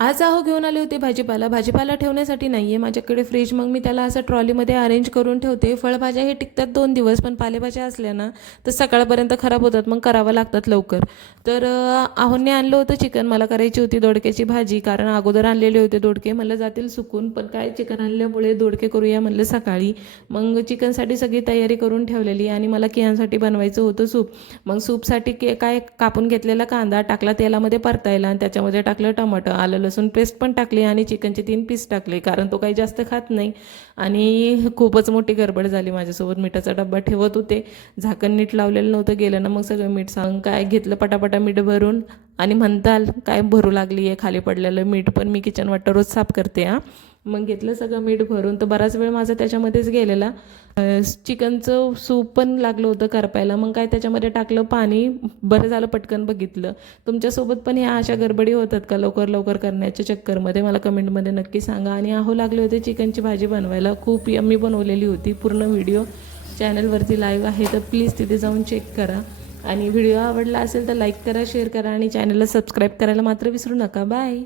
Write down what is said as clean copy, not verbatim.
आज अहो घेऊन आले होते भाजीपाला ठेवण्यासाठी नाही आहे माझ्याकडे फ्रीज. मग मी त्याला असं ट्रॉलीमध्ये अरेंज करून ठेवते. फळभाज्या हे टिकतात 2 दिवस, पण पालेभाज्या असल्या ना तर सकाळपर्यंत खराब होतात, मग करावं लागतात लवकर. तर आहोने आणलं होतं चिकन. मला करायची होती दोडक्याची भाजी, कारण अगोदर आणलेले होते दोडके, म्हणलं जातील सुकून, पण काय चिकन आणल्यामुळे दोडके करूया म्हणलं सकाळी. मग चिकनसाठी सगळी तयारी करून ठेवलेली आणि मला कियांसाठी बनवायचं होतं सूप. मग सूपसाठी काय कापून घेतलेला कांदा टाकला तेलामध्ये परतायला, आणि त्याच्यामध्ये टाकलं टमाटर, आलं लसूण पेस्ट पण टाकली आणि चिकनचे 3 पीस टाकले, कारण तो काही जास्त खात नाही. आणि खूपच मोठी गडबड झाली माझ्यासोबत. मिठाचा डब्बा ठेवत होते, झाकण नीट लावलेलं नव्हतं, गेलं ना मग सगळं मीठ सांग काय घेतलं पटापटा मीठ भरून. आणि म्हणताल काय भरू लागली आहे खाली पडलेलं मीठ, पण मी किचन वाटा रोज साफ करते हां. मग घेतलं सगळं मीठ भरून, तर बराच वेळ माझा त्याच्यामध्येच गेलेला. चिकनचं सूप पण लागलं होतं करपायला. मग काय त्याच्यामध्ये टाकलं पाणी. बरं झालं पटकन बघितलं. तुमच्यासोबत पण ह्या अशा गडबडी होतात का लवकर लवकर करण्याच्या चक्करमध्ये? मला कमेंटमध्ये नक्की सांगा. आणि अहो लागले होते चिकनची भाजी बनवायला, खूप यम्मी बनवलेली होती. पूर्ण व्हिडिओ चॅनलवरती लाईव्ह आहे, तर प्लीज तिथे जाऊन चेक करा. आणि व्हिडिओ आवडला असेल तर लाईक करा, शेअर करा आणि चॅनलला सबस्क्राईब करायला मात्र विसरू नका. बाय.